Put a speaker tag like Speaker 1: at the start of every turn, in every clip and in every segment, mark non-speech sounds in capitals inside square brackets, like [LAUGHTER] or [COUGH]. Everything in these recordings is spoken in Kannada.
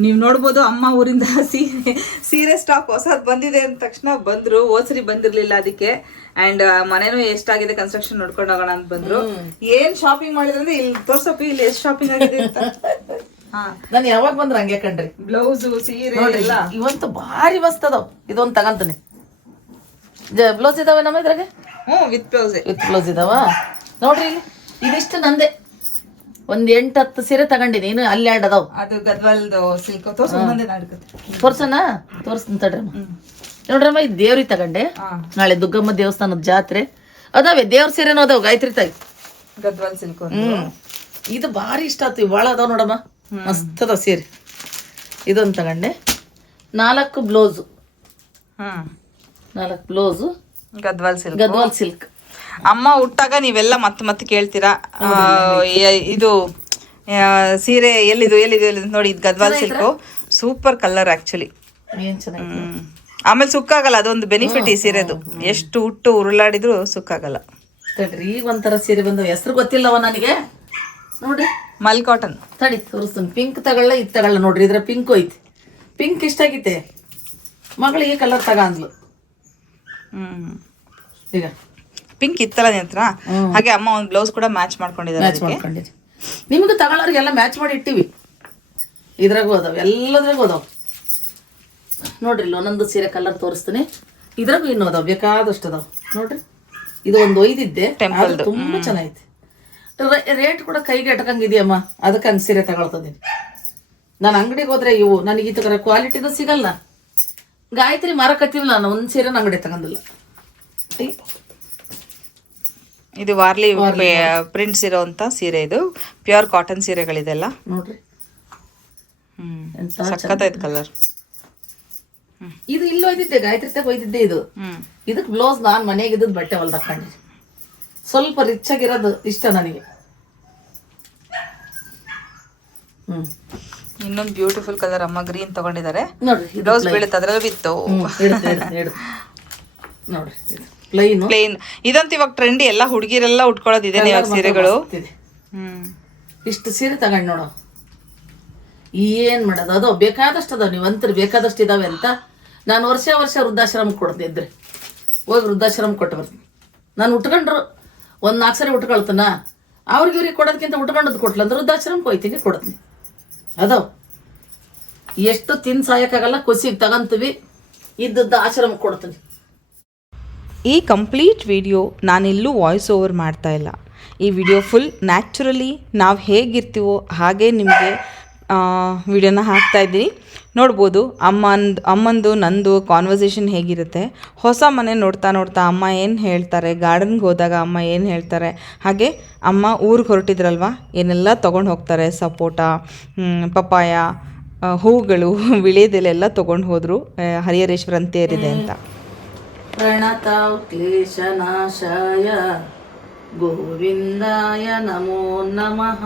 Speaker 1: ನೀವು ನೋಡ್ಬೋದು ಅಮ್ಮ ಊರಿಂದ ಸೀರೆ ಸೀರೆ ಸ್ಟಾಕ್ ಹೊಸದು ಬಂದಿದೆ ಅಂದ ತಕ್ಷಣ ಬಂದ್ರು ಓಸರಿ ಬಂದಿರ್ಲಿಲ್ಲ ಅದಕ್ಕೆ. ಅಂಡ್ ಮನೇನು ಎಷ್ಟಾಗಿದೆ ಕನ್ಸ್ಟ್ರಕ್ಷನ್ ನೋಡ್ಕೊಂಡು ಹೋಗೋಣ ಅಂತ ಬಂದ್ರು. ಏನ್ ಶಾಪಿಂಗ್ ಮಾಡಿದ್ರೆ ಇಲ್ಲಿ ತೋರ್ಸಪ್ಪಿ ಇಲ್ಲಿ ಎಷ್ಟು ಶಾಪಿಂಗ್ ಆಗಿದೆ ಅಂತ. [LAUGHS] ಹಾ.
Speaker 2: ನಾನು ಯಾವಾಗ ಬಂದ್ರ ಹಂಗೆ ಕಣ್ರಿ.
Speaker 1: ಬ್ಲೌಸ್ ಸೀರೆ ಎಲ್ಲ.
Speaker 2: ಇವಂತೂ ಭಾರಿ ಮಸ್ತ್ ಅದಾವ. ಇದೊಂದು ತಗಂತಾನೆ. ಬ್ಲೌಸ್ ಇದಾವೆ ನಮ್ಮ ಇದ್ರಾಗೆ?
Speaker 1: ಹ್ಮ್ ವಿತ್ ಬ್ಲೌಸ್
Speaker 2: ವಿತ್ ಬ್ಲೌಸ್ ಇದಾವ? ನೋಡ್ರಿ ಇಲ್ಲಿ. ಇದಿಷ್ಟು ನಂದೆ. ಒಂದ್ ಎಂಟ್ ಹತ್ತು ಸೀರೆ ತಗೊಂಡಿನಿ ಇನ್ನು ಅಲ್ಲಿ ಎರಡು ಅದಾವ.
Speaker 1: ಅದು ಗದ್ವಾಲ್ದು ಸಿಲ್ಕ್ ತೋರ್ಸ ಮುಂದೆ ನಾಡ್ಕತ್ತೆ
Speaker 2: ತೋರ್ಸನ ತೋರ್ಸ್ತೀನಿ ತಡ್ರಮ್ಮ. ನೋಡ್ರಮ್ಮ ಇದು ದೇವ್ರಿಗೆ ತಗೊಂಡೆ. ನಾಳೆ ದುಗ್ಗಮ್ಮ ದೇವಸ್ಥಾನದ ಜಾತ್ರೆ. ಅದಾವೆ ದೇವ್ರ ಸೀರೆನೂ ಅದಾವ ಗಾಯತ್ರಿ ತಾಯಿ.
Speaker 1: ಗದ್ವಾಲ್ ಸಿಲ್ಕ್
Speaker 2: ಹ್ಮ್. ಇದು ಭಾರಿ ಇಷ್ಟ ಆತು ಭಾಳ ಅದಾವ ನೋಡಮ್ಮ. ಮಸ್ತ್ ಅದಾವ ಸೀರೆ. ಇದೊಂದು ತಗೊಂಡೆ. ನಾಲ್ಕು ಬ್ಲೌಸು.
Speaker 1: ಹ್ಮ್
Speaker 2: ನಾಲ್ಕು blouse.
Speaker 1: Gadwal silk
Speaker 2: Gadwal silk
Speaker 1: ಅಮ್ಮ ಹುಟ್ಟಾಗ ನೀವೆಲ್ಲ ಮತ್ತೆ ಮತ್ತೆ ಕೇಳ್ತೀರಾ? ಇದು ಸೀರೆ ಎಲ್ಲಿದು ಎಲ್ಲಿದು ಎಲ್ಲಿದು ನೋಡಿ ಇದು ಗದ್ವಾಲ್ ಸಿಲ್ಕು. ಸೂಪರ್ ಕಲರ್
Speaker 2: ಚೆನ್ನಾಗಿ
Speaker 1: ಆಮೇಲೆ ಸುಕ್ಕಾಗಲ್ಲ ಅದೊಂದು ಬೆನಿಫಿಟ್ ಈ ಸೀರೆದು. ಎಷ್ಟು ಹುಟ್ಟು ಉರುಳಾಡಿದ್ರು ಸುಕ್ಕಾಗಲ್ಲ.
Speaker 2: ತಡ್ರಿ ಈಗ ಒಂಥರ ಸೀರೆ ಬಂದು ಹೆಸರು ಗೊತ್ತಿಲ್ಲವ ನನಗೆ. ನೋಡಿ
Speaker 1: ಮಲ್ ಕಾಟನ್.
Speaker 2: ತಡಿ ತೋರಿಸ್ತೀನಿ. ಪಿಂಕ್ ತಗೊಳ್ಳ ಇದು ತಗೊಳ್ಳ ನೋಡ್ರಿ ಇದ್ರ ಪಿಂಕ್ ಐತಿ ಪಿಂಕ್ ಇಷ್ಟ ಆಗೈತೆ ಮಗಳು ಈ ಕಲರ್ ತಗ ಅಂದ್ಲು
Speaker 1: ಹ್ಮ್.
Speaker 2: ಈಗ.
Speaker 1: ಪಿಂಕ್ ಇತ್ತಲ್ಲ ನಿನ್ ಹತ್ರ? ಹಾಗೆ ಅಮ್ಮ ಒಂದು ಬ್ಲೌಸ್ ಕೂಡ ಮ್ಯಾಚ್ ಮಾಡ್ಕೊಂಡಿದ್ದಾರೆ
Speaker 2: ಮ್ಯಾಚ್
Speaker 1: ಅದಕ್ಕೆ.
Speaker 2: ನಿಮ್ಗೆ ತಗೊಳ್ಳೋರಿಗೆಲ್ಲ ಮ್ಯಾಚ್ ಮಾಡಿ ಇಟ್ಟಿವಿ. ಇದ್ರಾಗೂ ಅದಾವ ಎಲ್ಲದ್ರಾಗೂ ಅದಾವ. ನೋಡ್ರಿ ಇಲ್ಲಿ ಒಂದೊಂದು ಸೀರೆ ಕಲರ್ ತೋರಿಸ್ತೀನಿ. ಇದ್ರಾಗೂ ಇನ್ನೂ ಅದಾವ ಬೇಕಾದಷ್ಟು ಅದಾವ. ನೋಡ್ರಿ. ಇದು ಒಂದು ಒಯ್ದಿದ್ದೆ ತುಂಬಾ ಚೆನ್ನಾಗೈತಿ. ರೇಟ್ ಕೂಡ ಕೈಗೆ ಎಟ್ಕಂಗಿದೆಯಮ್ಮ ಅದಕ್ಕೆ ಹಂಗೆ ಸೀರೆ ತಗೊಳ್ತದೀನಿ. ನಾನು ಅಂಗಡಿಗೆ ಹೋದ್ರೆ ಇವು ನನಗೆ ಈ ಥರ ಕ್ವಾಲಿಟಿದು ಸಿಗಲ್ಲ. ಗಾಯತ್ರಿ ಮಾರಕತ್ತೀವಲ್ಲ ನಾನು ಒಂದು ಸೀರೆ ಅಂಗಡಿ ತಗೊಂಡಿಲ್ಲ.
Speaker 1: ಇದು ವಾರ್ಲಿ ಪ್ರಿಂಟ್ಸ್ ಇರೋಂತ ಸೀರೆ ಇದು. ಪ್ಯೂರ್ ಕಾಟನ್ ಸೀರೆಗಳಿದೆಲ್ಲ.
Speaker 2: ನೋಡ್ರಿ.
Speaker 1: ಹ್ಮ್.
Speaker 2: ಎಂತ
Speaker 1: ಕಲರ್
Speaker 2: ಇದು ಇಲ್ಲಿ ಒಯ್ದಿದ್ದೆ ಗಾಯತ್ರಿ ತಗ ಒಯ್ದಿದ್ದೆ ಇದು.
Speaker 1: ಹ್ಮ್.
Speaker 2: ಇದಕ್ಕೆ ಬ್ಲೌಸ್ ನಾನ್ ಮನೆಗೆ ಇದ್ದದ್ದು ಬಟ್ಟೆ ಹೊಲ್ದು ಹಾಕೊಂಡಿದ್ದೆ ಸ್ವಲ್ಪ ರಿಚ್ ಆಗಿರೋದು ಇಷ್ಟ ನನಗೆ. ಹ್ಮ್.
Speaker 1: ಇನ್ನೊಂದು ಬ್ಯೂಟಿಫುಲ್ ಕಲರ್ ಅಮ್ಮ ಗ್ರೀನ್ ತಗೊಂಡಿದ್ದಾರೆ.
Speaker 2: ನೋಡ್ರಿ
Speaker 1: ಬ್ಲೌಸ್ ಬೀಳುತ್ತೆ ಅದ್ರಲ್ಲಿ ಬಿತ್ತು.
Speaker 2: ನೋಡ್ರಿ ಪ್ಲೈನು
Speaker 1: ಪ್ಲೇನ್ ಇದಂತ ಇವಾಗ ಟ್ರೆಂಡಿ ಎಲ್ಲ ಹುಡುಗಿರೆಲ್ಲ ಉಟ್ಕೊಳ್ಳೋದು ಇದೆ ಇವಾಗ ಸೀರೆಗಳು. ಹ್ಮ್.
Speaker 2: ಇಷ್ಟು ಸೀರೆ ತಗೊಂಡು ನೋಡು. ಏನ್ ಮಾಡೋದು? ಅದು ಬೇಕಾದಷ್ಟು ಅದಾವ. ನೀವು ಅಂತರ ಬೇಕಾದಷ್ಟು ಇದಾವೆ ಅಂತ. ನಾನು ವರ್ಷ ವರ್ಷ ವೃದ್ಧಾಶ್ರಮ ಕೊಡ್ತಿದ್ದೆ ಇದ್ರೆ. ಹೋಗಿ ವೃದ್ಧಾಶ್ರಮ ಕೊಟ್ಟು ಬರ್ತೀನಿ. ನಾನು ಉಟ್ಕೊಂಡ್ರು ಒಂದು ನಾಲ್ಕು ಸರಿ ಉಟ್ಕೊಳ್ತಾನ? ಅವ್ರಿಗೆ ಇವ್ರಿಗೆ ಕೊಡೋದಕ್ಕಿಂತ ಉಟ್ಕೊಂಡದ್ದು ಕೊಟ್ಲ ಅಂದ್ರೆ ವೃದ್ಧಾಶ್ರಮಕ್ಕೆ ಹೋಯ್ತೀನಿ ಕೊಡ್ತೀನಿ. ಅದಾವ. ಎಷ್ಟು ತಿನ್ ಸಾಯಕ್ಕಾಗಲ್ಲ ಕುಸಿಗೆ ತಗಂತೀವಿ. ಇದ್ದದ್ದು ಆಶ್ರಮಕ್ಕೆ ಕೊಡ್ತೀನಿ.
Speaker 1: ಈ ಕಂಪ್ಲೀಟ್ ವಿಡಿಯೋ ನಾನೆಲ್ಲೂ ವಾಯ್ಸ್ ಓವರ್ ಮಾಡ್ತಾ ಇಲ್ಲ. ಈ ವಿಡಿಯೋ ಫುಲ್ ನ್ಯಾಚುರಲಿ ನಾವು ಹೇಗಿರ್ತೀವೋ ಹಾಗೆ ನಿಮಗೆ ವಿಡಿಯೋನ ಹಾಕ್ತಾ ಇದ್ದೀನಿ. ನೋಡ್ಬೋದು ಅಮ್ಮಂದು ಅಮ್ಮಂದು, ನಂದು ಕಾನ್ವರ್ಸೇಷನ್ ಹೇಗಿರುತ್ತೆ. ಹೊಸ ಮನೆ ನೋಡ್ತಾ ನೋಡ್ತಾ ಅಮ್ಮ ಏನು ಹೇಳ್ತಾರೆ ಗಾರ್ಡನ್ಗೆ ಹೋದಾಗ ಅಮ್ಮ ಏನು ಹೇಳ್ತಾರೆ, ಹಾಗೆ ಅಮ್ಮ ಊರಿಗೆ ಹೊರಟಿದ್ರಲ್ವ, ಏನೆಲ್ಲ ತೊಗೊಂಡು ಹೋಗ್ತಾರೆ, ಸಪೋಟ ಪಪ್ಪಾಯ ಹೂಗಳು [LAUGHS] ವಿಳೆದೆಲೆಲ್ಲ ತೊಗೊಂಡು ಹೋದರು ಹರಿಹರೇಶ್ವರ ತೇರಿದೆ ಅಂತ.
Speaker 2: ಪ್ರಣತಾವ್ ಕ್ಲೇಶನಾಶಾಯ ಗೋವಿಂದಾಯ ನಮೋ ನಮಃ.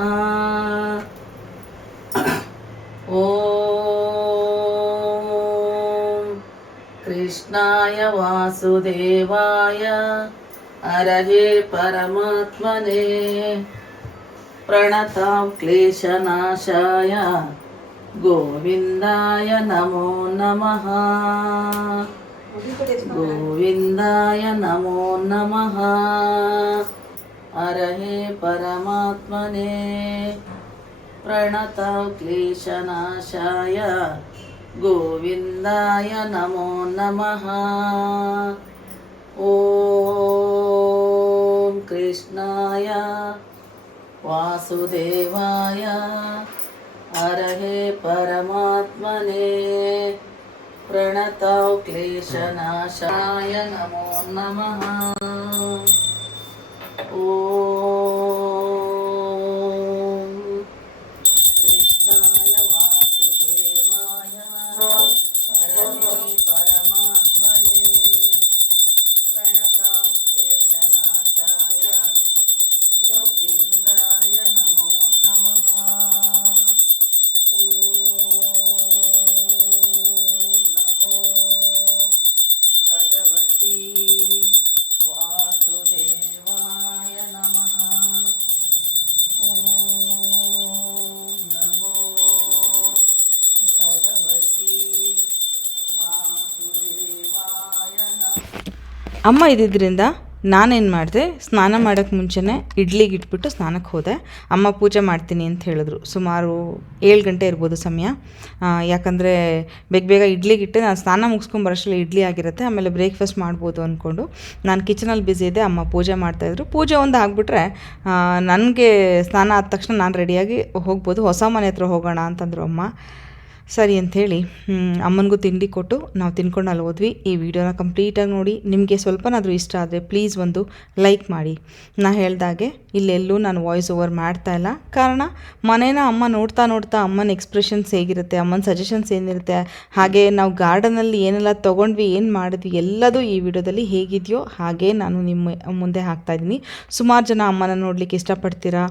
Speaker 2: ಓಂ ಕೃಷ್ಣಾಯ ವಾಸುದೇವಾಯ. ಅರಹೇ ಪರಮಾತ್ಮನೇ. ಪ್ರಣತಾವ್ ಕ್ಲೇಶನಾಶಾಯ ಗೋವಿಂದಾಯ ನಮೋ ನಮಃ. गोविन्दाय नमो नमः। अरहे परमात्मने। प्रणतक्लेशनाशाय गोविन्दाय नमो नमः। ॐ कृष्णाय वासुदेवाय। अरहे परमात्मने। प्रणतौक्लेशनाशाय नमो नमः।
Speaker 1: ಅಮ್ಮ ಇದ್ದಿದ್ದರಿಂದ ನಾನೇನು ಮಾಡಿದೆ, ಸ್ನಾನ ಮಾಡೋಕ್ಕೆ ಮುಂಚೆನೇ ಇಡ್ಲಿಗೆ ಇಟ್ಬಿಟ್ಟು ಸ್ನಾನಕ್ಕೆ ಹೋದೆ. ಅಮ್ಮ ಪೂಜೆ ಮಾಡ್ತೀನಿ ಅಂತ ಹೇಳಿದ್ರು. ಸುಮಾರು ಏಳು ಗಂಟೆ ಇರ್ಬೋದು ಸಮಯ. ಯಾಕಂದರೆ ಬೇಗ ಬೇಗ ಇಡ್ಲಿಗೆ ಇಟ್ಟು, ನಾನು ಸ್ನಾನ ಮುಗಿಸ್ಕೊಂಡು ಬರೋಷ್ಟರಲ್ಲಿ ಇಡ್ಲಿ ಆಗಿರುತ್ತೆ, ಆಮೇಲೆ ಬ್ರೇಕ್ಫಾಸ್ಟ್ ಮಾಡ್ಬೋದು ಅಂದ್ಕೊಂಡು ನಾನು ಕಿಚನಲ್ಲಿ ಬ್ಯುಸಿ ಇದೆ ಅಮ್ಮ ಪೂಜೆ ಮಾಡ್ತಾಯಿದ್ರು ಪೂಜೆ ಒಂದು ಆಗಿಬಿಟ್ರೆ ನನಗೆ ಸ್ನಾನ ಆದ ತಕ್ಷಣ ನಾನು ರೆಡಿಯಾಗಿ ಹೋಗ್ಬೋದು. ಹೊಸ ಮನೆ ಹತ್ರ ಹೋಗೋಣ ಅಂತಂದರು ಅಮ್ಮ. ಸರಿ ಅಂಥೇಳಿ ಅಮ್ಮನಿಗೂ ತಿಂಡಿ ಕೊಟ್ಟು ನಾವು ತಿನ್ಕೊಂಡು ಅಲ್ಲಿ ಹೋದ್ವಿ. ಈ ವಿಡಿಯೋನ ಕಂಪ್ಲೀಟಾಗಿ ನೋಡಿ, ನಿಮಗೆ ಸ್ವಲ್ಪನಾದರೂ ಇಷ್ಟ ಆದರೆ ಪ್ಲೀಸ್ ಒಂದು ಲೈಕ್ ಮಾಡಿ. ನಾ ಹೇಳ್ದಾಗೆ ಇಲ್ಲೆಲ್ಲೂ ನಾನು ವಾಯ್ಸ್ ಓವರ್ ಮಾಡ್ತಾ ಇಲ್ಲ. ಕಾರಣ, ಮನೇನ ಅಮ್ಮ ನೋಡ್ತಾ ನೋಡ್ತಾ ಅಮ್ಮನ ಎಕ್ಸ್ಪ್ರೆಷನ್ಸ್ ಹೇಗಿರುತ್ತೆ, ಅಮ್ಮನ ಸಜೆಷನ್ಸ್ ಏನಿರುತ್ತೆ, ಹಾಗೆ ನಾವು ಗಾರ್ಡನಲ್ಲಿ ಏನೆಲ್ಲ ತೊಗೊಂಡ್ವಿ, ಏನು ಮಾಡಿದ್ವಿ, ಎಲ್ಲದೂ ಈ ವಿಡಿಯೋದಲ್ಲಿ ಹೇಗಿದೆಯೋ ಹಾಗೆ ನಾನು ನಿಮ್ಮ ಮುಂದೆ ಹಾಕ್ತಾ ಇದ್ದೀನಿ. ಸುಮಾರು ಜನ ಅಮ್ಮನ ನೋಡಲಿಕ್ಕೆ ಇಷ್ಟಪಡ್ತೀರಾ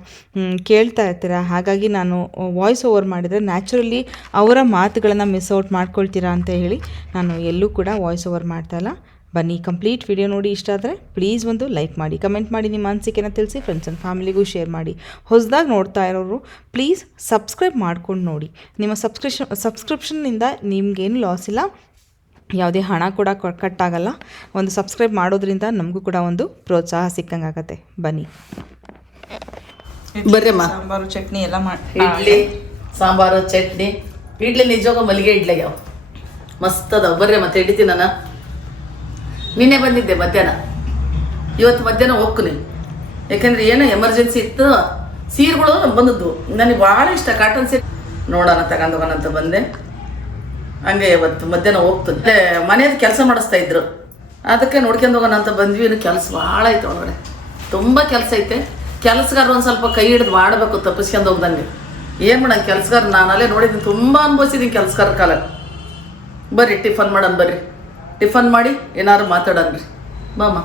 Speaker 1: ಕೇಳ್ತಾ ಇರ್ತೀರಾ, ಹಾಗಾಗಿ ನಾನು ವಾಯ್ಸ್ ಓವರ್ ಮಾಡಿದರೆ ನ್ಯಾಚುರಲಿ ಅವರ ಮಾತುಗಳನ್ನು ಮಿಸ್ ಔಟ್ ಮಾಡ್ಕೊಳ್ತೀರಾ ಅಂತ ಹೇಳಿ ನಾನು ಎಲ್ಲೂ ಕೂಡ ವಾಯ್ಸ್ ಓವರ್ ಮಾಡ್ತಾ ಇಲ್ಲ. ಬನ್ನಿ ಕಂಪ್ಲೀಟ್ ವಿಡಿಯೋ ನೋಡಿ ಇಷ್ಟ ಆದರೆ ಪ್ಲೀಸ್ ಒಂದು ಲೈಕ್ ಮಾಡಿ ಕಮೆಂಟ್ ಮಾಡಿ ನಿಮ್ಮ ಅನಿಸಿಕೆನ ತಿಳಿಸಿ ಫ್ರೆಂಡ್ಸ್ ಆ್ಯಂಡ್ ಫ್ಯಾಮಿಲಿಗೂ ಶೇರ್ ಮಾಡಿ. ಹೊಸದಾಗಿ ನೋಡ್ತಾ ಇರೋರು ಪ್ಲೀಸ್ ಸಬ್ಸ್ಕ್ರೈಬ್ ಮಾಡ್ಕೊಂಡು ನೋಡಿ. ನಿಮ್ಮ ಸಬ್ಸ್ಕ್ರಿಪ್ಷನ್ ಸಬ್ಸ್ಕ್ರಿಪ್ಷನ್ನಿಂದ ನಿಮಗೇನು ಲಾಸ್ ಇಲ್ಲ. ಯಾವುದೇ ಹಣ ಕೂಡ ಕಟ್ಟಾಗಲ್ಲ. ಒಂದು ಸಬ್ಸ್ಕ್ರೈಬ್ ಮಾಡೋದ್ರಿಂದ ನಮಗೂ ಕೂಡ ಒಂದು ಪ್ರೋತ್ಸಾಹ ಸಿಕ್ಕಂಗಾಗತ್ತೆ. ಬನ್ನಿ.
Speaker 2: ಬರ್ರಿಯಮ್ಮ
Speaker 1: ಸಾಂಬಾರು ಚಟ್ನಿ ಎಲ್ಲ ಮಾಡಿ
Speaker 2: ಇಡ್ಲಿ ಸಾಂಬಾರು ಚಟ್ನಿ. ಇಡ್ಲಿ ನಿಜವಾಗ ಮಲ್ಲಿಗೆ ಇಡ್ಲಿ ಯಾವ ಮಸ್ತ್ ಅದಾವ ಬರ್ರಿ ಮತ್ತೆ ಹಿಡಿತೀನಿ ನಾನು. ನಿನ್ನೆ ಬಂದಿದ್ದೆ ಮಧ್ಯಾಹ್ನ. ಇವತ್ತು ಮಧ್ಯಾಹ್ನ ಹೋಗ್ತೀನಿ. ಯಾಕಂದ್ರೆ ಏನೋ ಎಮರ್ಜೆನ್ಸಿ ಇತ್ತು. ಸೀರೆಗಳು ಬಂದದ್ದು. ನನಗೆ ಭಾಳ ಇಷ್ಟ ಕಾಟನ್ ಸೀರೆ. ನೋಡೋಣ, ತಗೊಂಡ್ ಹೋಗೋಣ ಅಂತ ಬಂದೆ. ಹಂಗೆ ಇವತ್ತು ಮಧ್ಯಾಹ್ನ ಹೋಗ್ತದೆ ಮನೆಯಲ್ಲಿ ಕೆಲಸ ಮಾಡಿಸ್ತಾ ಇದ್ರು. ಅದಕ್ಕೆ ನೋಡ್ಕೊಂಡು ಹೋಗೋಣ ಅಂತ ಬಂದ್ವಿ. ಇನ್ನು ಕೆಲಸ ಭಾಳ ಐತೆ ಒಳಗಡೆ. ತುಂಬ ಕೆಲಸ ಐತೆ. ಕೆಲಸಗಾರ ಒಂದು ಸ್ವಲ್ಪ ಕೈ ಹಿಡಿದು ಮಾಡಬೇಕು, ತಪ್ಪಿಸ್ಕೊಂಡು ಹೋಗ್ದಂಗೆ. ಏನು ಮಾಡೋಣ ಕೆಲ್ಸಗಾರ? ನಾನು ಅಲ್ಲೇ ನೋಡಿದ್ದೀನಿ, ತುಂಬ ಅನ್ಭವಿಸಿದ್ದೀನಿ ಕೆಲ್ಸಗಾರ ಕಾಲ. ಬರ್ರಿ, ಟಿಫನ್ ಮಾಡೋಣ, ಬರ್ರಿ. ಟಿಫನ್ ಮಾಡಿ ಏನಾದ್ರು ಮಾತಾಡೋಣ ರೀ ಬಾಮ್ಮ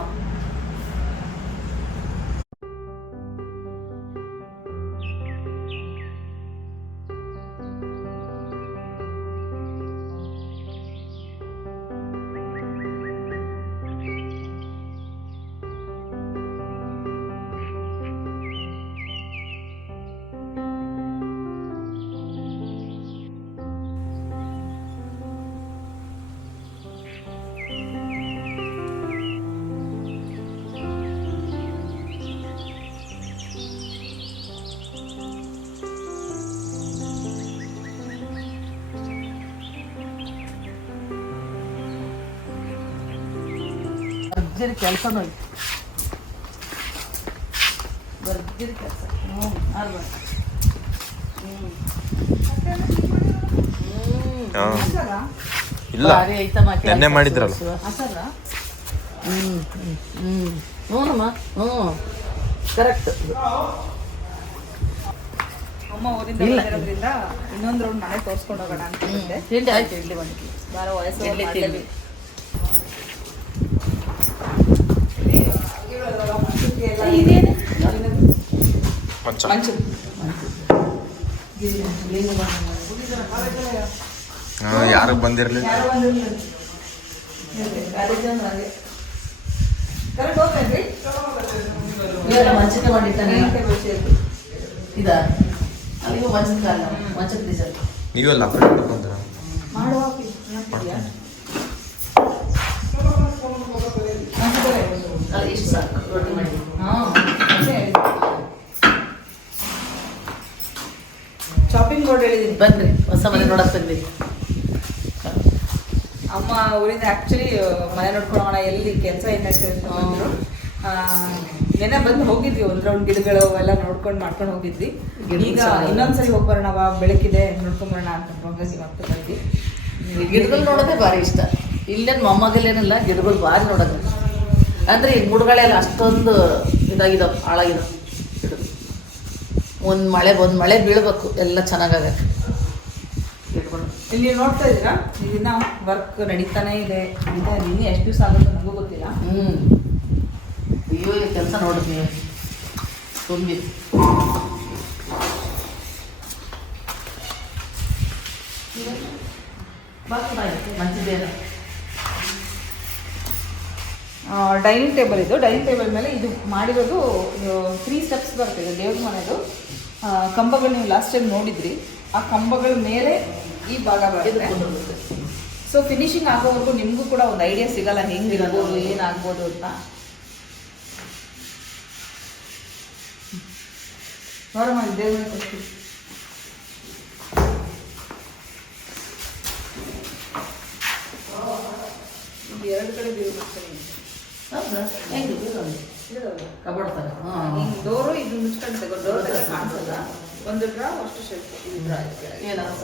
Speaker 2: ಭರ್ಜರಿ ಕೆಲಸ ನೋಡಿ. ಭರ್ಜರಿ ಕೆಲಸ. ಹ್ಞೂ ಅಲ್ವಾ?
Speaker 3: ಹಾ. ಇಲ್ಲ ನೆನ್ನೆ ಮಾಡಿದ್ರಲ್ಲ.
Speaker 2: ಹ್ಮ್ ಹ್ಮ್ ಹ್ಮ್. ಹ್ಞೂನಮ್ಮ ಹ್ಞೂ ಕರೆಕ್ಟ್
Speaker 1: ಅಮ್ಮ ಊರಿಂದ. ಇನ್ನೊಂದು ರೌಂಡ್ ಮನೆ ತೋರಿಸ್ಕೊಂಡು ಹೋಗೋಣ ಅಂತ ಬಂದೆ
Speaker 2: ತಿಂಡಿ ಆಯ್ತು ಇಡ್ಲಿ ಬಂದು
Speaker 1: ಬಾರ ವಯಸ್ಸು
Speaker 2: ಇಡ್ಲಿ ತಿಂಡಿ ಇದೇನು
Speaker 3: ಮಂಚ. ಯಾರು ಬಂದಿರ್ಲಿಲ್ಲ?
Speaker 2: ಮಂಚಕ್ಕೆ ಮಾಡಿಟ್ಟಾನೆ ಇದ? ಅಲ್ಲಿಗೂ ಮಂಚದ ಕಾಲ ಮಂಚದ ಡೀಸೆಲ್
Speaker 3: ನೀವೆಲ್ಲ ಬಂದ್ರ
Speaker 2: ಅಲ್ಲಿ ಇಷ್ಟು ಸಾಕು ರೊಟ್ಟಿ ಮಾಡಿ. ಹೊಸ ಮನೆ ನೋಡಕ್ ಬಂದಿರಿ
Speaker 1: ಅಮ್ಮ ಊರಿಂದ ಆಕ್ಚುಲಿ ಮನೆ ನೋಡ್ಕೊಳ್ಳೋಣ ಎಲ್ಲಿ ಕೆಲಸ ಏನಾಗ್ತದೆ ಅಂತ ಬಂದ್ರು. ನೆನೆ ಬಂದು ಹೋಗಿದ್ವಿ ಒಂದ್ ರೌಂಡ್ ಗಿಡಗಳು ಎಲ್ಲ ನೋಡ್ಕೊಂಡು ಮಾಡ್ಕೊಂಡು ಹೋಗಿದ್ವಿ. ಈಗ. ಇನ್ನೊಂದ್ಸರಿ ಹೋಗಿ ಬರೋಣ ಬಾ ಬೆಳಕಿದೆ ನೋಡ್ಕೊಂಡ್ ಬರೋಣ ಅಂತ ಪ್ರೋಗ್ರೆಸ್ ಮತ್ತೆ ಬಂದ್ವಿ.
Speaker 2: ಗಿಡಗಳು ನೋಡೋದೇ ಭಾರಿ ಇಷ್ಟ. ಇಲ್ಲೇನು ಮೊಮ್ಮಗಲ್ಲೇನಲ್ಲ ಗಿಡಗಳು ಭಾರಿ ನೋಡೋದು. ಅಂದ್ರೆ ಈ ಗುಡ್ಗಳೆಲ್ಲ ಅಷ್ಟೊಂದು ಇದಾಗಿದಾವ ಹಾಳಾಗಿದಾವ. ಒಂದ್ ಮಳೆ ಒಂದು ಮಳೆ ಬೀಳ್ಬೇಕು ಎಲ್ಲ ಚೆನ್ನಾಗಾಗತ್ತೆ
Speaker 1: ಇಲ್ಲಿ ನೋಡ್ತಾ ಇದ್ದೀರಾ? ಇದನ್ನ ವರ್ಕ್ ನಡೀತಾನೆ ಇದೆ. ಇದೆ ನಿನ್ನೆ ಎಷ್ಟು ದಿವಸ ಆಗುತ್ತೆ ನನಗೂ ಗೊತ್ತಿಲ್ಲ.
Speaker 2: ಹ್ಞೂ ಅಯ್ಯೋ ಕೆಲಸ ನೋಡಿದ್ವಿ ತುಂಬಿ. ಮಂಚಿದ್ದೇನು
Speaker 1: ಡೈನಿಂಗ್ ಟೇಬಲ್ ಇದು. ಡೈನಿಂಗ್ ಟೇಬಲ್ ಮೇಲೆ ಇದು ಮಾಡಿರೋದು ತ್ರೀ ಸ್ಟೆಪ್ಸ್ ಬರ್ತಿದೆ ದೇವ್ರ ಮನೆದು. ಕಂಬಗಳು ನೀವು ಲಾಸ್ಟ್ ಟೈಮ್ ನೋಡಿದ್ರಿ. ಆ ಕಂಬಗಳ ಮೇಲೆ ಈ ಭಾಗ ಬರುತ್ತೆ. ಸೊ ಫಿನಿಶಿಂಗ್ ಆಗೋವರೆಗೂ ನಿಮಗೂ ಕೂಡ ಒಂದು ಐಡಿಯಾ ಸಿಗಲ್ಲ ಹೆಂಗಿರ್ಬೋದು ಏನಾಗ್ಬೋದು ಅಂತ. ನೋಡಮ್ಮ ದೇವ್ರ ಎರಡು ಕಡೆ ದೇವ್ರು ಕಬಡ್ತಾರೆ ಡೋರು ಇದು ಮುಚ್ಕೊಂಡು ತಗೋ ಡೋರ್ ಕಾಣಿಸಲ್ಲ ಒಂದು ಗ್ರಾಮ್ ಅಷ್ಟು ಡ್ರಾ
Speaker 2: ಏನಾದ್ರು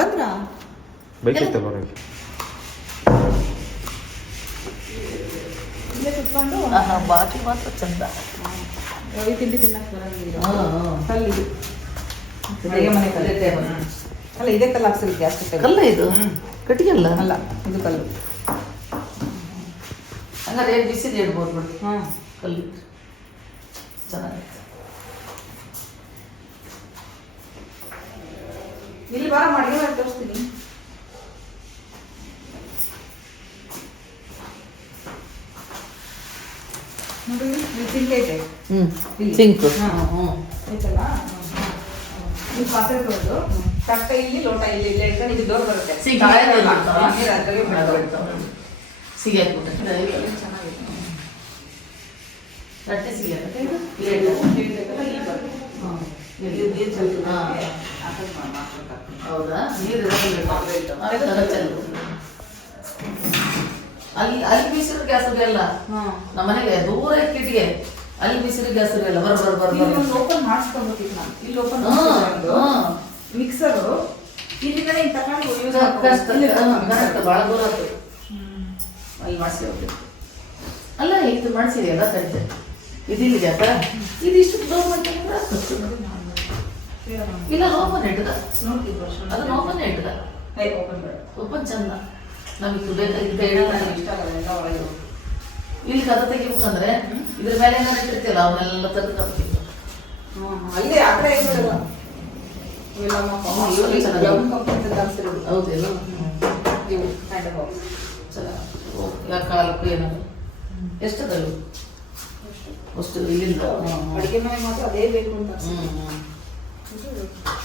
Speaker 1: ಬಂದ್ರಾ? ಇಲ್ಲೇ ಕುತ್ಕೊಂಡು?
Speaker 2: ಬಾಕಿ ಮಾತ್ರ ಚಂದ.
Speaker 1: ರವಿ ತಿಂಡಿ ತಿನ್ನಕ್ಕೆ ಬರಂಗಿಲ್ಲ.
Speaker 2: ಹಾಂ ಹಾಂ.
Speaker 1: ಕಲ್ಲಿದು ಅಡುಗೆ ಮನೆ ಕಲ್ಲು. ಅಲ್ಲ ಇದೇ ಕಲ್ಲು ಗ್ಯಾಸ್ ಕಟ್ಟೆ
Speaker 2: ಕಲ್ಲ. ಇದು? ಕಟ್ಟಿಗೆ ಅಲ್ಲ
Speaker 1: ಅಲ್ಲ ಇದು ಕಲ್ಲು.
Speaker 2: ಹಂಗಾರೆ ಬಿಸಿದು ಇಡ್ಬೋದು ಬಿಡಿ
Speaker 1: ಹಾಂ
Speaker 2: ಚೆನ್ನಾಗಿತ್ತು
Speaker 1: ಇಲ್ಲಿ ಬಾರ ಮಾಡಿ ತೋರಿಸ್ತೀನಿ. ಸಿಂಕ್ ಐತೆ.
Speaker 2: ಸಿಂಕ್.
Speaker 1: ಹಾ.
Speaker 2: ಹ್ಞೂ
Speaker 1: ಐತಲ್ಲ? ಈ ಪಾತ್ರೆ ತೊಳೆದು ತಟ್ಟೆ ಇಲ್ಲಿ ಲೋಟ ಇಲ್ಲಿ ಇಲ್ಲೇ ಇಟ್ಕೊಂಡು ಇದು ಡೋರ್ ಬರುತ್ತೆ. ನೀರು.
Speaker 2: ಸಿಗಿ ಹಾಕ್ಬಿಟ್ಟೆ.
Speaker 1: ಚೆನ್ನಾಗಿದೆ.
Speaker 2: ತಟ್ಟೆ ಸಿಗಿ ಹಾಕತ್ತೆ
Speaker 1: ಇಲ್ಲಿ ಇಡ್ಬೇಕಲ್ಲ, ಇಲ್ಲಿ ಬರುತ್ತೆ. ನೀರು.
Speaker 2: ಹೌದಾ? ನೀರು ಅಲ್ಲಿ ಅಲ್ಲಿ ಬಿಸಿರು ಗ್ಯಾಸ್ ಅಲ್ಲ. ನಮ್ಮ ಮನೆಗೆ ದೂರ ಇಟ್ಟಿಗೆ ಅಲ್ಲಿ ಬಿಸಿರು ಗ್ಯಾಸ್ ಇಲ್ಲ ಬರ್ ಬರ್ ಬರ್
Speaker 1: ಓಪನ್ ಮಾಡಿಸ್ಕೊಬೇಕಿತ್ತು ನಾನು. ಇಲ್ಲಿ ಓಪನ್ ಮಿಕ್ಸರು ಇಲ್ಲಿ ಕಡೆ ಹಿಂಗ್ ತಗೊಂಡು ಯೂಸ್
Speaker 2: ಕರೆಕ್ಟ್ ಭಾಳ ದೂರ ಆಯ್ತು. ಅಲ್ಲಿ ಮಾಡಿಸಿ ಹೋಗ್ಬೇಕು. ಅಲ್ಲ ಇದು ಮಾಡಿಸಿದೆಯಲ್ಲ ಎಲ್ಲ ಇದು ಇದಿಲ್ಲ ಇದಿಷ್ಟು ಆಗ್ತದೆ. ಇಲ್ಲ ಓಪನ್ ಇಟ್ಟದ ಅದು ಲೋಪನ್ ಇಟ್ಟದ
Speaker 1: ಓಪನ್
Speaker 2: ಓಪನ್ ಚಂದ. ನಮಗೆ ಬೇಕಾಗಿದ್ದ ಹೇಳಿದ್ರೆ
Speaker 1: ಇಷ್ಟ ಆಗಲ್ಲ ಎಲ್ಲ ಒಳಗೆ
Speaker 2: ಇಲ್ಲಿ ಕದ ತೆಗಿಬೇಕಂದ್ರೆ ಇದ್ರ ಮೇಲೆ ಏನಾರು ಇಟ್ಟಿರ್ತೀವಲ್ಲ ಅವನ್ನೆಲ್ಲ ತೆಗೆದು ಕದ
Speaker 1: ಅಲ್ಲಿ ಆ ಕಡೆ ಏನ್
Speaker 2: ಕಾಲಕ್ಕೂ ಎಷ್ಟದಲ್ಲು? ಅಷ್ಟು ಇಲ್ಲಿಂದ.
Speaker 1: ಅಡಿಗೆ ಮನೆ ಮಾತ್ರ ಅದೇ ಬೇಕು ಅಂತ ಹ್ಞೂ.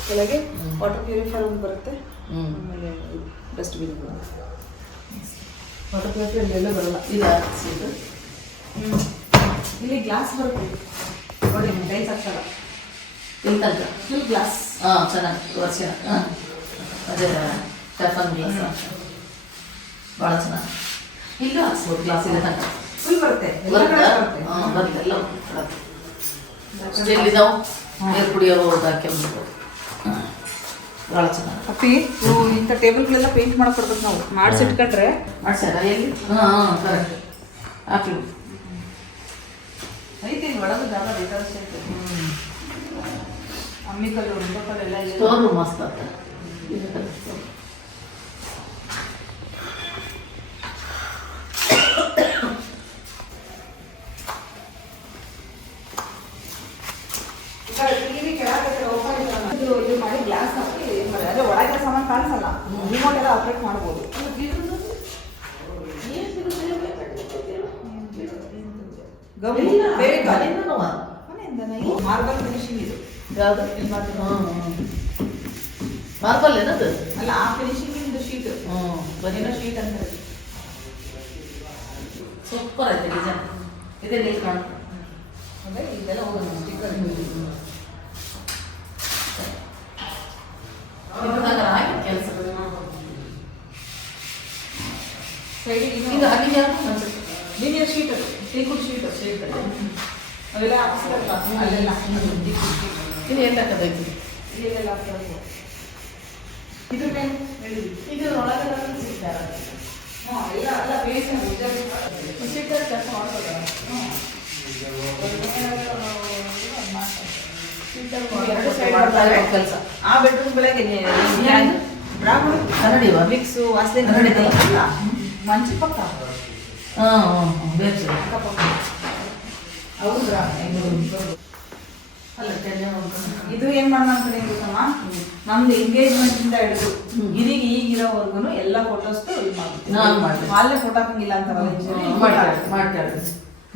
Speaker 1: ಕೆಳಗೆ ವಾಟರ್ ಪ್ಯೂರಿಫೈರ್ ಒಂದು ಬರುತ್ತೆ.
Speaker 2: ಹ್ಮ್.
Speaker 1: ಆಮೇಲೆ ಡಸ್ಟ್ಬಿನ್ ವಾಟರ್ ಪ್ಯೂರಿಫೈರ್ ಎಲ್ಲ ಬರಲ್ಲ.
Speaker 2: ಇಲ್ಲ. ಸೀಟು
Speaker 1: ಇಲ್ಲಿ ಗ್ಲಾಸ್ ಬರುತ್ತೆ. ನೋಡಿ ಟೈಲ್ಸ್ ಹಾಕ್ಸಲ್ಲ.
Speaker 2: ತನಕ
Speaker 1: ಫುಲ್ ಗ್ಲಾಸ್
Speaker 2: ಹಾಂ ಚೆನ್ನಾಗಿ. ವರ್ಷ. ಹಾಂ. ಅದೇ ಟಫನ್ ಗ್ಲಾಸ್ ಭಾಳ ಚೆನ್ನಾಗಿ. ಇಲ್ಲೂ ಹಾಕ್ಸ್ಬೋದು ಗ್ಲಾಸ್ ಇಲ್ಲ ತನಕ.
Speaker 1: ಫುಲ್ ಬರುತ್ತೆ. ಎಲ್ಲ ಕಡೆ
Speaker 2: ಬರುತ್ತೆ. ಹಾಂ ಬರುತ್ತೆ. ಎಲ್ಲ ಎಲ್ಲಿದ್ದಾವೆ ನೀರು ಕುಡಿಯೋ ಹಾಕಿ ಭಾಳ ಚೆನ್ನಾಗಿ.
Speaker 1: ಅಪ್ಪಿ ಇವು ಇಂಥ ಟೇಬಲ್ಗಳೆಲ್ಲ ಪೇಂಟ್ ಮಾಡಕ್ ಕೊಡ್ಬೇಕು ನಾವು ಮಾಡಿಸಿಟ್ಕೊಂಡ್ರೆ
Speaker 2: ಮಾಡ್ಸ್ಯಾರ ಎಲ್ಲಿ? ಹಾಂ ಹಾಂ ಕರೆಕ್ಟ್ ಹಾಕಿ
Speaker 1: ಐತಿ ಇಲ್ಲಿ ಒಳಗೆ ಜಾಗ ಬೇಕಾದಷ್ಟು ಐತೆ. ಅಮ್ಮಿ ಕಲ್ಲು ರುಬ್ಬ ಕಲ್ಲೆಲ್ಲ ಇದೆ.
Speaker 2: ಸ್ಟೋರ್ ರೂಮ್ ಮಸ್ತ್ ಅಂತ
Speaker 1: ಇದು ಇದು ಮಾಡಿ ಗ್ಲಾಸ್ ಹಾಕಿ ಇದು ಮಾಡಿ ಅದೇ ಒಳಗೆ ಸಾಮಾನು ಕಾಣಿಸಲ್ಲ. ರಿಮೋಟ್ ಎಲ್ಲ ಆಪ್ರೇಟ್ ಮಾಡ್ಬೋದು ಮಾರ್ಬಲ್ ಫಿನಿಶಿಂಗ್ ಇದು.
Speaker 2: ಯಾವ್ದು? ಮಾರ್ಬಲ್ ಏನದು?
Speaker 1: ಅಲ್ಲ ಆ ಫಿನಿಶಿಂಗ್ ಇದು ಶೀಟ್.
Speaker 2: ಹ್ಞೂ ಬರೀ
Speaker 1: ಶೀಟ್ ಅಂತ
Speaker 2: ಸೂಪರ್ ಐತೆ ಡಿಸೈನ್ ಇದೇ ನೀರು ಕಾಣು
Speaker 1: ಅದೇ ಇದೆಲ್ಲ ಹೋಗೋದು ಸ್ಟಿಕ್ಕರ್
Speaker 2: ಇವಾಗ ಆಯ್ತು ಕೆಲಸ
Speaker 1: ಸೈಡಿಗೆ
Speaker 2: ಇದು ಅಲ್ಲಿಗೆ ಯಾರು ಅನ್ಸುತ್ತೆ
Speaker 1: ಲೀನಿಯರ್ ಶೀಟ್ ಅದು ಟೀಕುಡ್ ಶೀಟ್ ಶೀಟ್ ಅವೆಲ್ಲ ಹಾಕ್ಸ್ತಾರಲ್ಲ ಅಲ್ಲೆಲ್ಲ
Speaker 2: ಇದು ಎಲ್ಲ ಕದೈತಿ
Speaker 1: ಇಲ್ಲೆಲ್ಲ ಹಾಕ್ತಾರೆ ಇದು ಏನು ಹೇಳಿದ್ವಿ
Speaker 2: ಇದು ಒಳಗಡೆ ಸಿಗ್ತಾರ
Speaker 1: ಹಾಂ ಎಲ್ಲ ಎಲ್ಲ ಬೇಸ್
Speaker 2: ಸಿಗ್ತಾರೆ ಕೆಲಸ ಮಾಡ್ತಾರೆ
Speaker 1: ಹ್ಞೂ
Speaker 2: ಕೆಲಸ
Speaker 1: ಆ ಬೆಡ್ರೂಮ್ ಬೆಳಗ್ಗೆ
Speaker 2: ಕನ್ನಡಿವ
Speaker 1: ಮಿಕ್ಸು ವಾಸನೆ
Speaker 2: ಕನ್ನಡಿ
Speaker 1: ಮಂಚ ಪಕ್ಕ.
Speaker 2: ಹಾಂ ಬೆಡ್ ಬೇರೆ ಅಲ್ಲ ಮಾಡ್ಕೊಂಡು
Speaker 1: ಇದು ಏನ್ ಮಾಡೋಣ ಅಂತ ಗೊತ್ತಮ್ಮ ನಮ್ದು ಎಂಗೇಜ್ಮೆಂಟ್ ಇಂದ ಹಿಡಿದು ಇದೀಗ ಈಗಿರೋವರೆಗೂ ಎಲ್ಲ ಫೋಟೋಸ್ ಇದು
Speaker 2: ನಾನ್ ಮಾಡ್ತೀನಿ.
Speaker 1: ಅಲ್ಲೇ ಫೋಟೋ ಹಾಕಂಗಿಲ್ಲ.
Speaker 2: ಮಾಡ್ಕೇಳಿ ಮಾಡ್ಕೇಳಿ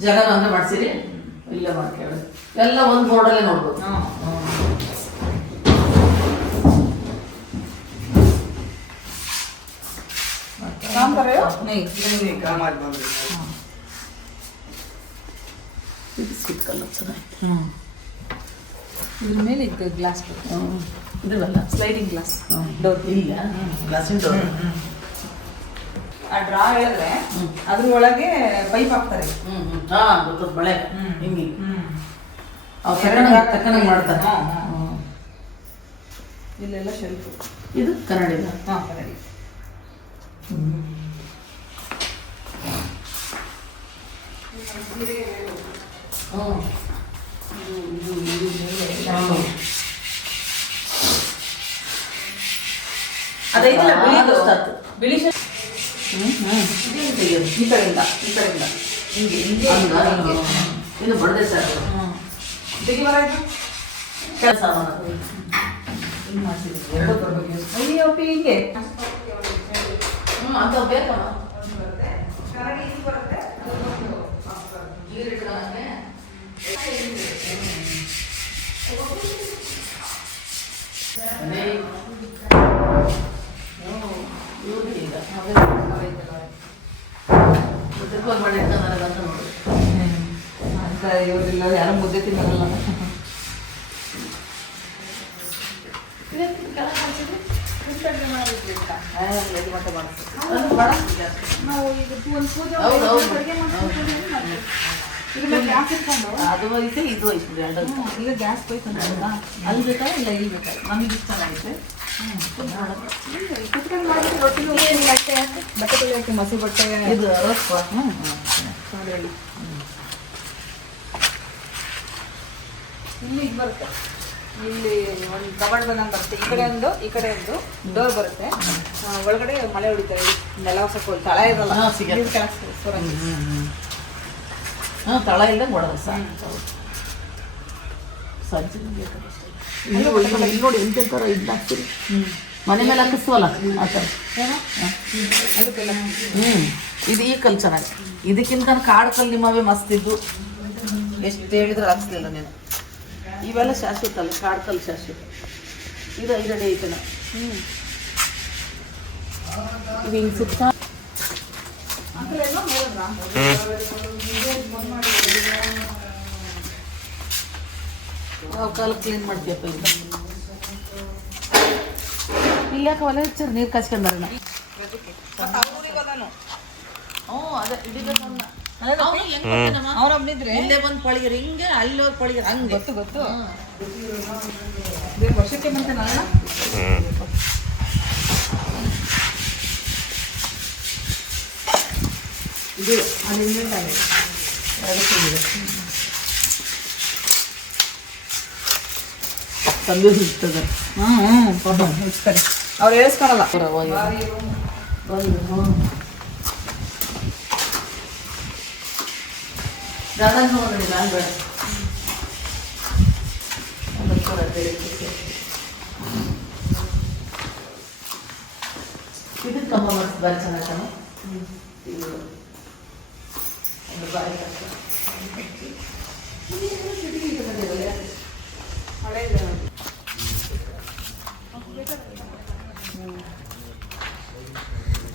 Speaker 2: ಜಗನ ಅಂದ್ರೆ ಮಾಡ್ಸಿರಿ. ಇಲ್ಲೇ ಮಾಡ್ಕೇವೆ. ಎಲ್ಲ ಒಂದು ಬೋರ್ಡಲ್ಲೇ ನೋಡ್ಬೋದು. ಬಿಸ್ಕಿಟ್ ಕಲರ್ ಚೆನ್ನಾಗಿ ಹ್ಞೂ
Speaker 1: ಇದ್ರ ಮೇಲೆ ಇದು ಗ್ಲಾಸ್ ಹ್ಞೂ
Speaker 2: ಇದಲ್ಲ
Speaker 1: ಸ್ಲೈಡಿಂಗ್ ಗ್ಲಾಸ್
Speaker 2: ಡೋರ್ ಇಲ್ಲ. ಗ್ಲಾಸಿನ ಡೋರ್
Speaker 1: ಆ ಡ್ರಾ ಹೇಳಿದ್ರೆ ಅದ್ರ ಒಳಗೆ ಪೈಪ್ ಹಾಕ್ತಾರೆ.
Speaker 2: ಹ್ಞೂ ಹ್ಞೂ ಹಾಂ ಗೊತ್ತು.
Speaker 1: ಮಳೆ.
Speaker 2: ಹಿಂಗೆ. ಅವು ತಕ್ಕನಾಗ ತಕ್ಕನ ಮಾಡ್ತಾರೆ.
Speaker 1: ಇಲ್ಲೆಲ್ಲ ಶೆಲ್ಫ್
Speaker 2: ಇದು ಕನ್ನಡಿಗ
Speaker 1: ಹಾ ಕನ್ನಡಿ. ಅದೈತಲ್ಲ
Speaker 2: ಆದಷ್ಟು ಆತು.
Speaker 1: ಬಿಳಿ
Speaker 2: ಹ್ಞೂ ಹ್ಞೂ
Speaker 1: ಈ ಕಡೆಯಿಂದ ಈ ಕಡೆಯಿಂದ. ಹಿಂಗೆ ಹಿಂಗೆ.
Speaker 2: ಇದು ಬಡದೆ ಸರ್
Speaker 1: ತೆಗಿ ಬರಾಯ್ತು
Speaker 2: ಕೆಲಸ
Speaker 1: ಹಿಂಗೆ ಮಾಡ್ತಿದ್ದೀವಿ ಎರಡು ಬರ್ಬೇಕು ಅಯ್ಯೋ ಹಿಂಗೆ.
Speaker 2: ಹ್ಞೂ ಅಂತ ಅದೇ. ಇವ್ರಿಗೆ ಈಗ. ತಿರ್ಕೊಂಡು ಮಾಡಿ ಇಟ್ಕೊಂಡಾರೆ ಅಂತ ನೋಡಿ
Speaker 1: ಅಂತ ಇವರೆಲ್ಲ ಯಾರು ಮುದ್ದೆ ತಿನ್ನಲ್ಲ
Speaker 2: ಅದು ಐತೆ ಇದು ಐತೆ ಎರಡು
Speaker 1: ಈಗ ಗ್ಯಾಸ್ ಬೇಕಂತ
Speaker 2: ಅಲ್ಲಿ ಬೇಕಾ ಇಲ್ಲ ಇಲ್ಲಿ ಬೇಕಾ? ನಮ್ಗೆ ಇಷ್ಟ ಐತೆ
Speaker 1: ಬಟ್ಟೆ ಮಸಿ ಬಟ್ಟೆ
Speaker 2: ಇದು.
Speaker 1: ಇಲ್ಲಿ ಇದು ಬರುತ್ತೆ. ಇಲ್ಲಿ ಒಂದು ಕಬಾಡ್ ಬಂದಂಗೆ ಬರುತ್ತೆ. ಈ ಕಡೆ ಒಂದು ಈ ಕಡೆ ಒಂದು ಡೋರ್ ಬರುತ್ತೆ. ಒಳಗಡೆ ಮಳೆ ಹೊಡಿತಾ ಇದೆ ನೆಲ ಹೊಸಕ್ಕೆ ತಳ ಇರಲ್ಲ
Speaker 2: ಹಾ, ತಳ ಇಲ್ಲ ಕೊಡೋದು ಸಾಕು. ಸಜ್ಜಿ ಇಲ್ಲಿ ನೋಡಿ ಎಂತ ಥರ ಇದು ಹಾಕ್ತೀರಿ? ಮನೆ ಮೇಲೆ ಹಾಕಿಸ್ವಲ್ಲ ಆ ಥರ ಹ್ಞೂ ಇದು ಈ ಕಲ್ ಚೆನ್ನಾಗಿ. ಇದಕ್ಕಿಂತ ಕಾಡು ಕಲ್ಲು ನಿಮ್ಮವೇ ಮಸ್ತ್ ಇದ್ದು. ಎಷ್ಟು ಹೇಳಿದ್ರೆ ಆಗ್ತಿಲ್ಲ ನೀನು. ಇವೆಲ್ಲ ಶಾಶ್ವತ ಅಲ್ಲ ಕಾಡು ಕಲ್ಲು ಶಾಶ್ವತ. ಇದು ಐದಡಿ ಐತನ ಹ್ಞೂ ಇದು ಹಿಂಗೆ ಸುತ್ತ ಕಾಲ ಕ್ಲೀನ್ ಮಾಡ್ತೀಯಪ್ಪ ಇಲ್ಲ ಇಲ್ಲಿ ಯಾಕೆ ಒಲೆ ಹಚ್ಚಾರ ನೀರು ಕಾಸ್ಕೊಂಡಾರ ಹ್ಞೂ ಅದೇ ಹಿಡಿಬೇಕು ಅವ್ನ. ಅವ್ನು ಹೆಂಗ್ ಗೊತ್ತೇನಮ್ಮ?
Speaker 1: ಅವ್ರೊಬ್ನಿದ್ರೆ
Speaker 2: ಇಲ್ಲೇ ಬಂದು ಪಳಗಿರಿ ಹಿಂಗೆ ಅಲ್ಲಿ ಹೋಗಿ ಪಳಗಿರಿ ಹಂಗೆ
Speaker 1: ಗೊತ್ತು ಗೊತ್ತು ಇದೇ ವರ್ಷಕ್ಕೆ ಮುಂಚೆ ನಾನು
Speaker 2: ಇದು
Speaker 1: ಅದು ಇನ್ವೆಂಟ್ ಆಗಿದೆ
Speaker 2: ಅದಕ್ಕೆ ಇದೆ. ತಂದು ಇರ್ತದೆ
Speaker 1: ಹ್ಞೂ ಹ್ಞೂ ಪಾಪ ಮುಚ್ತಾರೆ ಅವ್ರು ಹೇಳ್ಸ್ಕೊಳಲ್ಲ
Speaker 2: ಬಂದು ಹ್ಞೂ ದಾದಾ ನೋಡಿ ನಾನು ಬೇಡ ಅದಕ್ಕೆ ಕೂಡ ಬೆಳಿಗ್ಗೆ. ಇದಕ್ಕೆ ಕಂಬ ಮಾಡಿಸಿ ಬಾರಿ ಚೆನ್ನಾಗಣ ಇದು ಒಂದು ಬಾಯಿ ಕಷ್ಟ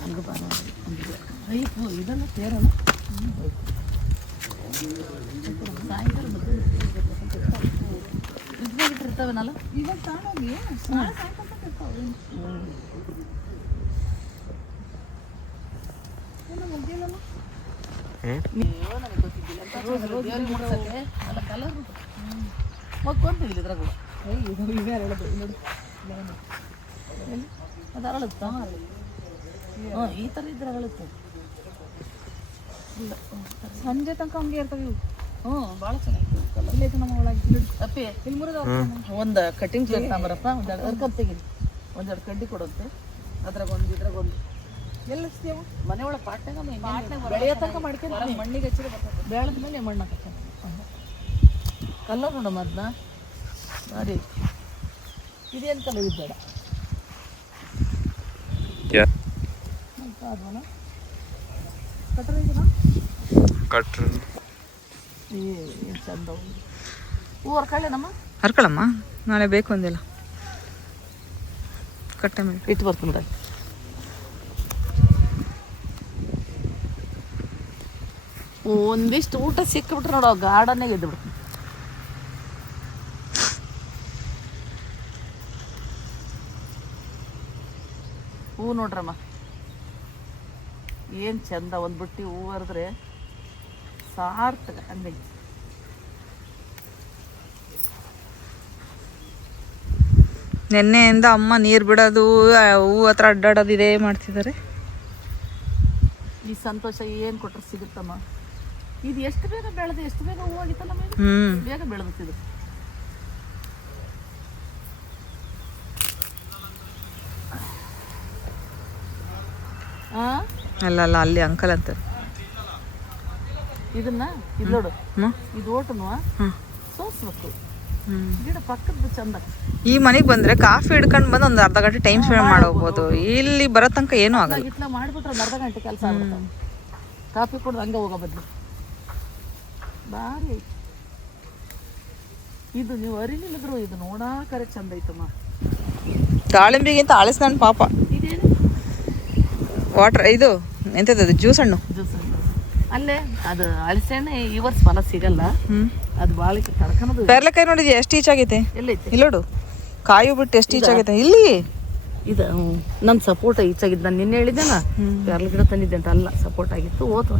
Speaker 2: ಹಂಗೆ ಬಾರ ಐದು ಇದೆಲ್ಲ ಸೇರಲ್ಲ ಇಟ್ಬಿಟ್ಟಿರ್ತಾವನಲ್ಲ
Speaker 1: ಇವಾಗ
Speaker 2: ಕಲರ್ ಮಕ್ಕೊಂತಿಲ್ಲ ಇದ್ರಾಗ
Speaker 1: ಇವೇ ಹೇಳೋದು ನೋಡಿ
Speaker 2: ಅದು ಅರಳುತ್ತಾ ಈ ಥರ ಇದ್ರೆ ಅರಳುತ್ತೆ ಇಲ್ಲ
Speaker 1: ಸಂಜೆ ತನಕ ಹಂಗೆ ಇರ್ತವೆ ಇವು.
Speaker 2: ಹ್ಞೂ ಭಾಳ ಚೆನ್ನಾಗಿ ಅಪ್ಪಿ ಒಂದು ಕಟಿಂಗ್ ಪ್ಲೇಟ್ ತಗೊಂಬರಪ್ಪ ಒಂದೆರಡು ಅರ್ಕಪ್ ತೆಗೀರಿ. ಒಂದೆರಡು ಕಡ್ಡಿ ಕೊಡುತ್ತೆ. ಅದ್ರಾಗ ಒಂದು ಇದ್ರಾಗ ಒಂದು ಎಲ್ಲ ಮನೆ ಒಳಗೆ ಪಾಟ್ನಾಗ ಬೆಳೆಯೋ ತನಕ ಮಾಡ್ಕೊಂಡು ಮಣ್ಣಿಗೆ ಹಚ್ಚಿದ್ರೆ ಬರ್ತದೆ. ಬೆಳೆದ ಮೇಲೆ ಮಣ್ಣು ಹಾಕತ್ತೆ ಕಲ್ಲರ್ ನೋಡಮ್ಮ ಅದನ್ನ ಬಾರಿ. ಇದೇನು ಕಲರ್
Speaker 3: ಇದ್ದಾಡ
Speaker 2: ಅದನ್ನ ಕಟ್ರ ಇದನ್ನ?
Speaker 3: ಕಟ್ರು.
Speaker 2: ಏನು ಚಂದ ಹೂ ಹೊರ್ಕೊಳ್ಳೇನಮ್ಮ
Speaker 1: ಹರ್ಕೊಳಮ್ಮ? ನಾಳೆ ಬೇಕು ಅಂದಿಲ್ಲ. ಕಟ್ಟೆ ಮೇಲೆ.
Speaker 2: ಇಟ್ಟು ಬರ್ತೀನಿ ಒಂದಿಷ್ಟು ಊಟ ಸಿಕ್ಕಿಬಿಟ್ರೆ ನೋಡು ಗಾರ್ಡನ್ನೇ ಎದ್ದು ಬಿಡ್ತೀನಿ. ಹೂ ನೋಡ್ರಮ್ಮ. ಏನು ಚಂದ ಒಂದು ಬುಟ್ಟಿ ಹೂ ಹರಿದ್ರೆ ಸಾರ್ಥಕ ಹಂಗೈತಿ
Speaker 1: ನಿನ್ನೆಯಿಂದ ಅಮ್ಮ ನೀರು ಬಿಡೋದು ಹೂವು ಹೂ ಹತ್ರ ಅಡ್ಡಾಡೋದು ಇದೇ ಮಾಡ್ತಿದ್ದಾರೆ
Speaker 2: ಈ ಸಂತೋಷ ಏನು ಕೊಟ್ಟರೆ ಸಿಗುತ್ತಮ್ಮ? ಇದು ಎಷ್ಟು ಬೇಗ ಬೆಳೆದು ಎಷ್ಟು ಬೇಗ ಹೂ ಆಗಿತ್ತಲ್ಲ ಬೇಗ ಬೆಳೆದಿದೆ ಆ?
Speaker 1: ಅಲ್ಲ ಅಲ್ಲ ಅಲ್ಲಿ ಅಂಕಲ್ ಅಂತ.
Speaker 2: ಇದನ್ನ ಇದು ನೋಡು. ಇದು ಓಟನು ಸೋಸ್ಬೇಕು. ಗಿಡ ಪಕ್ಕದ ಚಂದ.
Speaker 1: ಈ ಮನೆಗೆ ಬಂದ್ರೆ ಕಾಫಿ ಹಿಡ್ಕೊಂಡು ಬಂದು ಒಂದು ಅರ್ಧ ಗಂಟೆ ಟೈಮ್ ಸ್ಪೆಂಡ್ ಮಾಡ್ಬೋದು. ಇಲ್ಲಿ ಬರೋ ತನಕ ಏನೂ ಆಗಲ್ಲ.
Speaker 2: ಇಟ್ಲ ಮಾಡಿಬಿಟ್ರೆ ಒಂದು ಅರ್ಧ ಗಂಟೆ ಕೆಲಸ ಆಗುತ್ತೆ. ಕಾಫಿ ಕುಡ್ದು ಹಂಗೆ ಹೋಗೋ ಬದ್ಲು. ಭಾರಿ ಇದು ನೀವು ಅರಿಲಿಲ್ಲದ್ರು ಇದು ನೋಡಾಕರೆ ಚಂದ ಐತಮ್ಮ.
Speaker 1: ದಾಳಿಂಬಿಗಿಂತ ಆಳಿಸ್ ನನ್ನ ಪಾಪ.
Speaker 2: ಇದೇನು?
Speaker 1: ವಾಟರ್ ಇದು ಎಂಥದ್ದು ಜ್ಯೂಸ್ ಹಣ್ಣು?
Speaker 2: ಜ್ಯೂಸ್ ಅಲ್ಲೇ ಅದು ಅಳಸೆಹಣ್ಣೆ ಈ ವರ್ಷ ಫಲ ಸಿಗಲ್ಲ. ಅದು ಭಾಳ ತಡ್ಕೊಳೋದು
Speaker 1: ಪೇರ್ಲೆಕಾಯಿ ನೋಡಿದ್ಯಾ ಎಷ್ಟು ಈಚ್ ಆಗೈತೆ? ಇಲ್ಲೋಡು ಕಾಯಿ ಬಿಟ್ಟು ಎಷ್ಟು ಈಚ್ ಆಗೈತೆ? ಇಲ್ಲಿ.
Speaker 2: ಇದು ನನ್ನ ಸಪೋರ್ಟ್ ಈಚಾಗಿದ್ದು ನಾನು ನಿನ್ನೆ ಹೇಳಿದ್ದೆನ? ಪೇರ್ಲ ಗಿಡ ತಂದಿದ್ದೆ ಅಂತ. ಅಲ್ಲ ಸಪೋರ್ಟ್ ಆಗಿತ್ತು ಓತು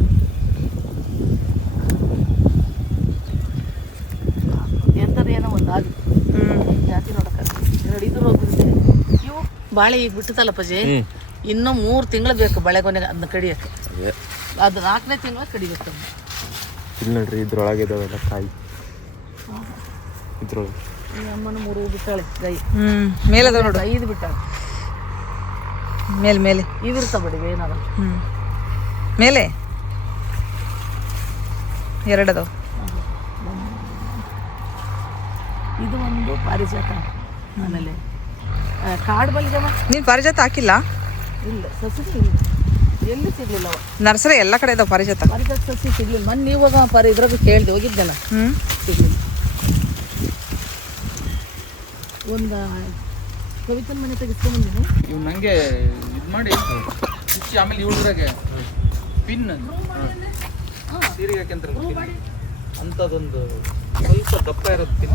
Speaker 2: ಎಂಥದ್ದು ಏನೋ ಒಂದು ಆಗಿ
Speaker 1: ಹ್ಞೂ
Speaker 2: ಜಾತಿ ನೋಡಕ್ಕೆ ನಡೀದ್ರು ಹೋಗ್ಬಿಡುತ್ತೆ ಇವು ಬಾಳೆ ಈಗ ಬಿಟ್ಟತಲ್ಲ ಪಜೆ ಇನ್ನೂ ಮೂರು ತಿಂಗಳು ಬೇಕು ಬಳೆಗೊನೆಗೆ ಅದನ್ನ ಕಡಿಯೋಕ್ಕೆ. ಅದು. ನಾಲ್ಕನೇ ತಿಂಗಳ ಕಡಿಬೇಕು.
Speaker 3: ಇಲ್ಲಿ ನೋಡ್ರಿ ಇದ್ರೊಳಗೆ ಇದಾವೆಲ್ಲ ಕಾಯಿ. ಇದ್ರೊಳಗೆ.
Speaker 2: ಅಮ್ಮನ ಮೂರು ಬಿಟ್ಟಾಳೆ ಗಾಯಿ
Speaker 1: ಹ್ಞೂ ಮೇಲೆ ಅದಾವ ನೋಡ್ರಿ
Speaker 2: ಐದು ಬಿಟ್ಟಾಳೆ.
Speaker 1: ಮೇಲೆ ಮೇಲೆ.
Speaker 2: ಇವಿರ್ತಾವ ಬಿಡಿ ಏನಾದ
Speaker 1: ಹ್ಞೂ ಮೇಲೆ? ಎರಡು ಅದಾವ.
Speaker 2: ಇದು ಒಂದು ಪಾರಿಜಾತ ಆಮೇಲೆ ಕಾಡು ಬಲ್ಗಮ್ಮ
Speaker 1: ನೀನು ಪಾರಿಜಾತ ಹಾಕಿಲ್ಲ?
Speaker 2: ಇಲ್ಲ ಸಸಿ ಇಲ್ಲ. ಎಲ್ಲಿ ಸಿಗ್ಲಿಲ್ಲ ಅವ?
Speaker 1: ನರ್ಸರಿ ಎಲ್ಲ ಕಡೆ ಇದಾವ ಪಾರಿಜಾತ?
Speaker 2: ಪಾರಿಜಾತ ಸಸಿ ಸಿಗ್ಲಿಲ್ಲ. ಮೊನ್ನೆ ಇವಾಗ ಪರಿ ಇದ್ರಾಗ ಕೇಳಿದೆ ಹೋಗಿದ್ದೆನ
Speaker 1: ಹ್ಞೂ
Speaker 2: ಸಿಗ್ಲಿಲ್ಲ. ಒಂದು ಕವಿತನ ಮನೆ ತೆಗಿಸ್ಕೊಂಬಂದಿನಿ
Speaker 4: ಇವ್ ನಂಗೆ ಇದು ಮಾಡಿ ಮುಚ್ಚಿ ಆಮೇಲೆ ಇವ್ರಾಗೆ ಪಿನ್ ಸೀರೆಗೆ pin. ಅಂಥದ್ದೊಂದು ಸ್ವಲ್ಪ ದಪ್ಪ ಇರೋದು ಪಿನ್.